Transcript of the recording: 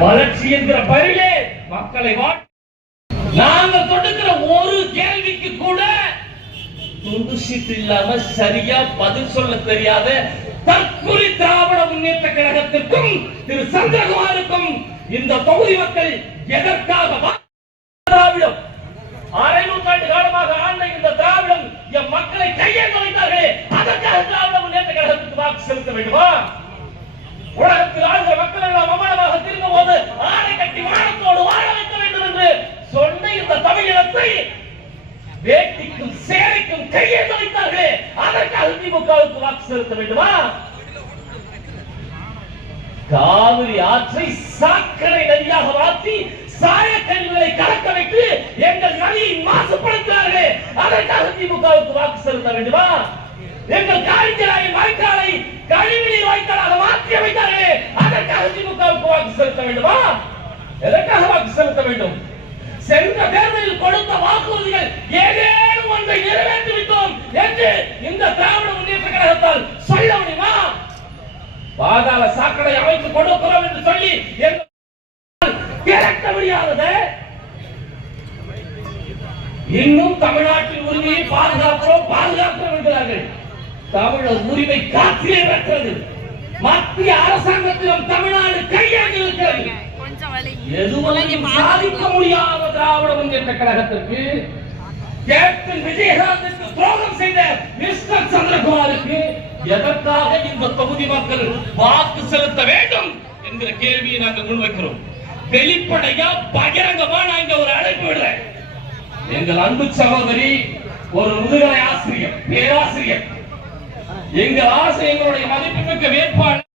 வளர்ச்சி என்கிற பயிலே மக்களை வாட் நாங்கள் தொடுக்கிற ஒரு கேள்விக்கு கூட துண்டு சீட்டு இல்லாம சரியா பதில் சொல்ல தெரியாத தற்கொலை திராவிட முன்னேற்ற கழகத்திற்கும் திரு சந்திரகுமாருக்கும் இந்த தொகுதி மக்கள் எதற்காக வா- திராவிடம்? அரை நூற்றாண்டு காலமாக ஆண்ட இந்த திராவிடம் என் மக்களை கையை வைத்தார்களே அதற்காக திராவிட முன்னேற்ற கழகத்துக்கு வாக்கு செலுத்த வேண்டுமா? உலகத்தில் வேட்டிக்கும் சேலைக்கும் கையை வைத்தார்களே அதற்காக திமுகவுக்கு வாக்கு செலுத்த வேண்டுமா? காவிரி ஆற்றை சாக்கடை நதியாக மாற்றி சாயக்கழிவுகளை கலக்க வைத்து எங்கள் நதியை மாசுபடுத்தார்களே அதற்காக திமுகவுக்கு வாக்கு செலுத்த வேண்டுமா? எங்கள் காய்ச்சலாய் வாய்க்காலை கழிவுநீர் வாய்க்காலாக மாற்றி அமைத்தார்களே. அதற்காக திமுகவுக்கு வாக்கு செலுத்த வேண்டுமா? எதற்காக வாக்கு செலுத்த நிறைவேற்றி விட்டோம் என்று இந்த திராவிட முன்னேற்ற கழகத்தால் சொல்ல முடியுமா? பாதாள சாக்கடை அமைத்து கொடுக்கிறோம் என்று சொல்லி திறக்க முடியாதது. இன்னும் தமிழ்நாட்டின் உரிமையை பாதுகாக்கிறோம் பாதுகாக்கிறோம் என்கிறார்கள். தமிழர் உரிமை காத்திலே பெற்றது மத்திய அரசாங்கத்திலும் தமிழ்நாடு கையாண்டு இருக்கிறது. எதுவரையும் சாதிக்க முடியாத திராவிட முன்னேற்ற கழகத்திற்கு கேப்டன் விஜயகாந்திற்கு துரோகம் செய்த மிஸ்டர் சந்திரகுமாருக்கு எதற்காக இந்த தொகுதி மக்கள் வாக்கு செலுத்த வேண்டும் என்கிற கேள்வியை நாங்கள் முன்வைக்கிறோம். வெளிப்படையா பகிரங்கமா நான் இங்க ஒரு அழைப்பு விடுறேன். எங்கள் அன்பு சகோதரி ஒரு முதுகலை ஆசிரியர் பேராசிரியர். எங்கள் ஆசை எங்களுடைய மதிப்புமிக்க வேட்பாளர்